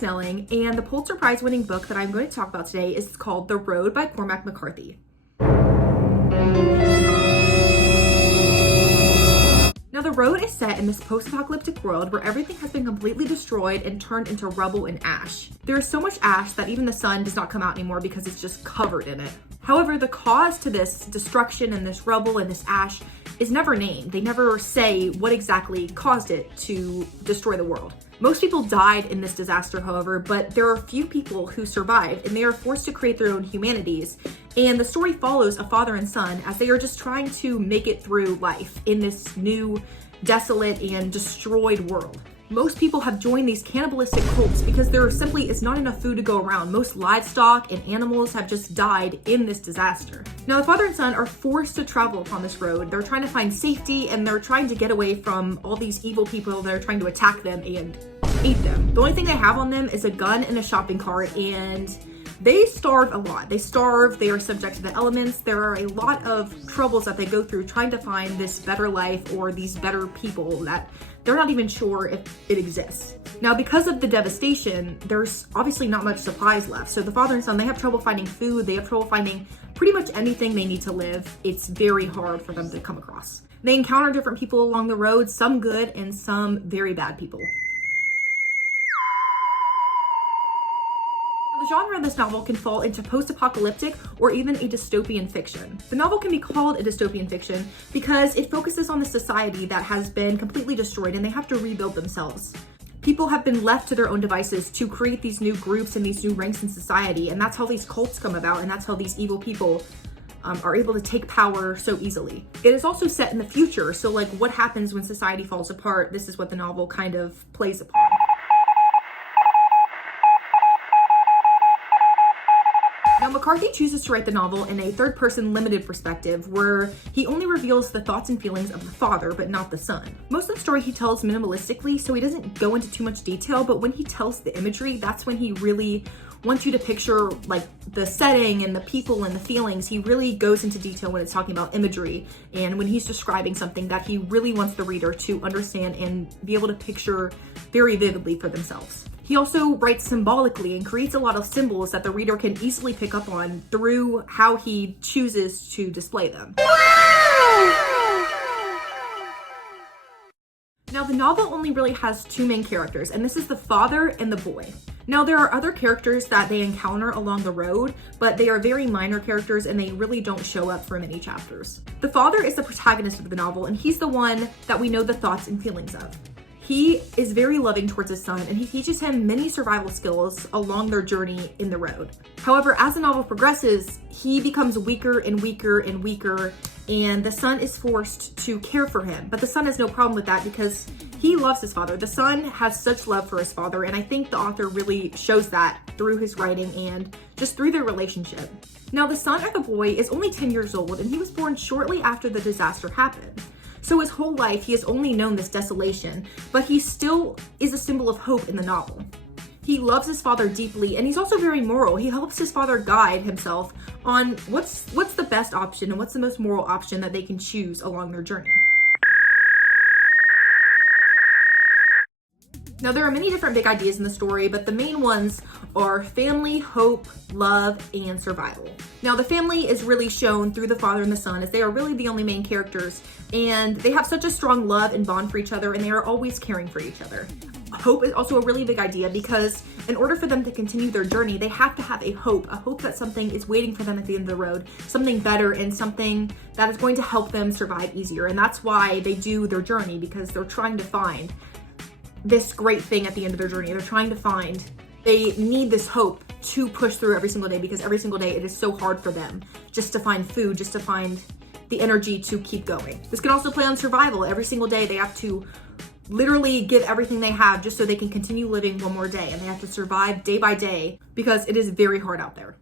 Snelling, and the Pulitzer Prize winning book that I'm going to talk about today is called The Road by Cormac McCarthy. Now, The Road is set in this post-apocalyptic world where everything has been completely destroyed and turned into rubble and ash. There is so much ash that even the sun does not come out anymore because it's just covered in it. However, the cause to this destruction and this rubble and this ash is never named. They never say what exactly caused it to destroy the world. Most people died in this disaster, however, but there are a few people who survived, and they are forced to create their own humanities. And the story follows a father and son as they are just trying to make it through life in this new, desolate, and destroyed world. Most people have joined these cannibalistic cults because there simply is not enough food to go around. Most livestock and animals have just died in this disaster. Now, the father and son are forced to travel upon this road. They're trying to find safety, and they're trying to get away from all these evil people that are trying to attack them and eat them. The only thing they have on them is a gun and a shopping cart, and they starve a lot. They starve, they are subject to the elements. There are a lot of troubles that they go through trying to find this better life or these better people that they're not even sure if it exists. Now, because of the devastation, there's obviously not much supplies left. So the father and son, they have trouble finding food. They have trouble finding pretty much anything they need to live. It's very hard for them to come across. They encounter different people along the road, some good and some very bad people. The genre of this novel can fall into post-apocalyptic or even a dystopian fiction. The novel can be called a dystopian fiction because it focuses on the society that has been completely destroyed and they have to rebuild themselves. People have been left to their own devices to create these new groups and these new ranks in society, and that's how these cults come about, and that's how these evil people are able to take power so easily. It is also set in the future, so like what happens when society falls apart, this is what the novel kind of plays upon. Now, McCarthy chooses to write the novel in a third-person limited perspective where he only reveals the thoughts and feelings of the father, but not the son. Most of the story he tells minimalistically, so he doesn't go into too much detail, but when he tells the imagery, that's when he really wants you to picture like the setting and the people and the feelings. He really goes into detail when it's talking about imagery and when he's describing something that he really wants the reader to understand and be able to picture very vividly for themselves. He also writes symbolically and creates a lot of symbols that the reader can easily pick up on through how he chooses to display them. Now, the novel only really has two main characters, and this is the father and the boy. Now, there are other characters that they encounter along the road, but they are very minor characters and they really don't show up for many chapters. The father is the protagonist of the novel, and he's the one that we know the thoughts and feelings of. He is very loving towards his son, and he teaches him many survival skills along their journey in the road. However, as the novel progresses, he becomes weaker and weaker and weaker, and the son is forced to care for him. But the son has no problem with that because he loves his father. The son has such love for his father, and I think the author really shows that through his writing and just through their relationship. Now, the son of the boy is only 10 years old, and he was born shortly after the disaster happened. So his whole life, he has only known this desolation, but he still is a symbol of hope in the novel. He loves his father deeply, and he's also very moral. He helps his father guide himself on what's the best option and what's the most moral option that they can choose along their journey. Now, there are many different big ideas in the story, but the main ones are family, hope, love, and survival. Now, the family is really shown through the father and the son as they are really the only main characters, and they have such a strong love and bond for each other, and they are always caring for each other. Hope is also a really big idea because in order for them to continue their journey, they have to have a hope that something is waiting for them at the end of the road, something better and something that is going to help them survive easier. And that's why they do their journey, because they're trying to find this great thing at the end of their journey. They need this hope to push through every single day, because every single day it is so hard for them just to find food, just to find the energy to keep going. This can also play on survival. Every single day they have to literally give everything they have just so they can continue living one more day, and they have to survive day by day because it is very hard out there.